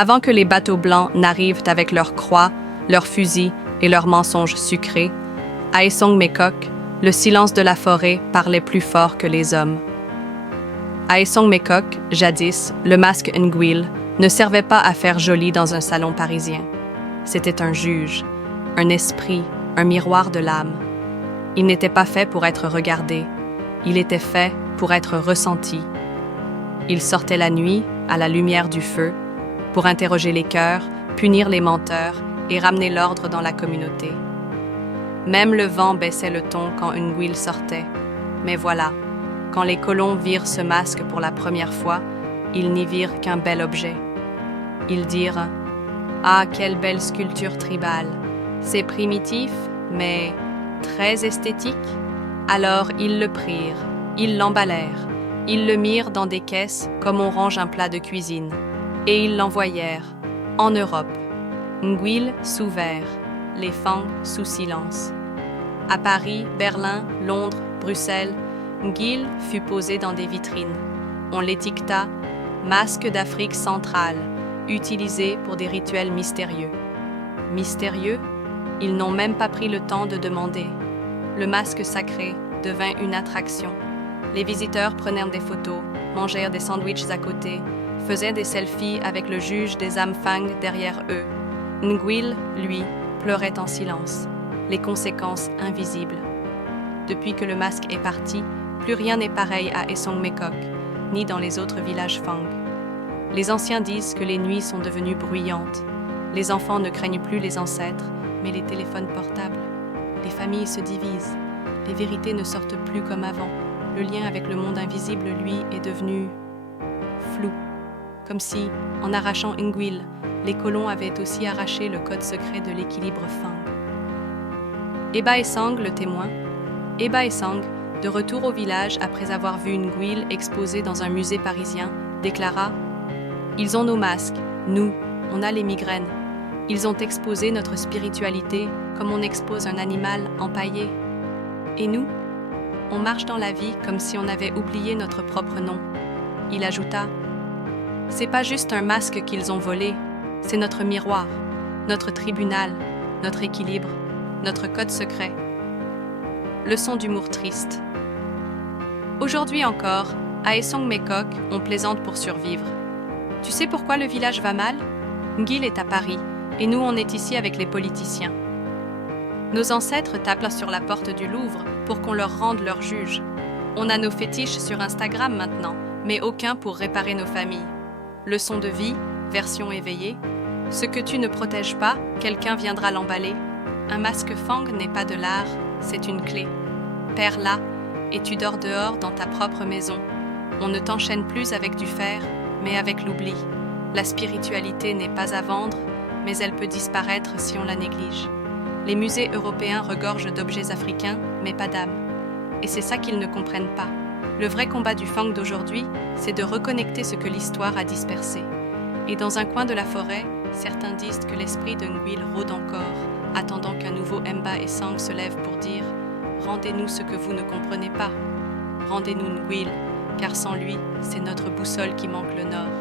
Avant que les bateaux blancs n'arrivent avec leurs croix, leurs fusils et leurs mensonges sucrés, à Essong-Mécoc, le silence de la forêt parlait plus fort que les hommes. À Essong-Mécoc, jadis, le masque Nguil ne servait pas à faire joli dans un salon parisien. C'était un juge, un esprit, un miroir de l'âme. Il n'était pas fait pour être regardé, il était fait pour être ressenti. Il sortait la nuit, à la lumière du feu, pour interroger les cœurs, punir les menteurs et ramener l'ordre dans la communauté. Même le vent baissait le ton quand Nguil sortait. Mais voilà, quand les colons virent ce masque pour la première fois, ils n'y virent qu'un bel objet. Ils dirent « Ah, quelle belle sculpture tribale! C'est primitif, mais très esthétique. » Alors ils le prirent, ils l'emballèrent, ils le mirent dans des caisses comme on range un plat de cuisine, et ils l'envoyèrent en Europe. Nguil sous verre, les Fang sous silence. À Paris, Berlin, Londres, Bruxelles, Nguil fut posé dans des vitrines. On l'étiqueta « masque d'Afrique centrale », utilisé pour des rituels mystérieux. Mystérieux? Ils n'ont même pas pris le temps de demander. Le masque sacré devint une attraction. Les visiteurs prenèrent des photos, mangèrent des sandwichs à côté, faisaient des selfies avec le juge des âmes Fang derrière eux. Nguil, lui, pleurait en silence, les conséquences invisibles. Depuis que le masque est parti, plus rien n'est pareil à Essong-Mécoc, ni dans les autres villages Fang. Les anciens disent que les nuits sont devenues bruyantes. Les enfants ne craignent plus les ancêtres, mais les téléphones portables. Les familles se divisent. Les vérités ne sortent plus comme avant. Le lien avec le monde invisible, lui, est devenu flou. Comme si, en arrachant Nguil, les colons avaient aussi arraché le code secret de l'équilibre Fang. Eba Essang, le témoin. Eba Essang, de retour au village après avoir vu Nguil exposé dans un musée parisien, déclara « Ils ont nos masques, nous, on a les migraines. Ils ont exposé notre spiritualité comme on expose un animal empaillé. Et nous, on marche dans la vie comme si on avait oublié notre propre nom. » Il ajouta « C'est pas juste un masque qu'ils ont volé, c'est notre miroir, notre tribunal, notre équilibre, notre code secret. » Leçon d'humour triste. Aujourd'hui encore, à Essong-Mécoc, on plaisante pour survivre. Tu sais pourquoi le village va mal? Nguil est à Paris, et nous on est ici avec les politiciens. Nos ancêtres tapent sur la porte du Louvre pour qu'on leur rende leur juge. On a nos fétiches sur Instagram maintenant, mais aucun pour réparer nos familles. Leçon de vie, version éveillée. Ce que tu ne protèges pas, quelqu'un viendra l'emballer. Un masque Fang n'est pas de l'art, c'est une clé. Perds-la, et tu dors dehors dans ta propre maison. On ne t'enchaîne plus avec du fer, mais avec l'oubli. La spiritualité n'est pas à vendre, mais elle peut disparaître si on la néglige. Les musées européens regorgent d'objets africains, mais pas d'âme. Et c'est ça qu'ils ne comprennent pas. Le vrai combat du Fang d'aujourd'hui, c'est de reconnecter ce que l'histoire a dispersé. Et dans un coin de la forêt, certains disent que l'esprit de Nguil rôde encore, attendant qu'un nouveau Eba Essang se lève pour dire « Rendez-nous ce que vous ne comprenez pas. Rendez-nous Nguil, car sans lui, c'est notre boussole qui manque le nord. »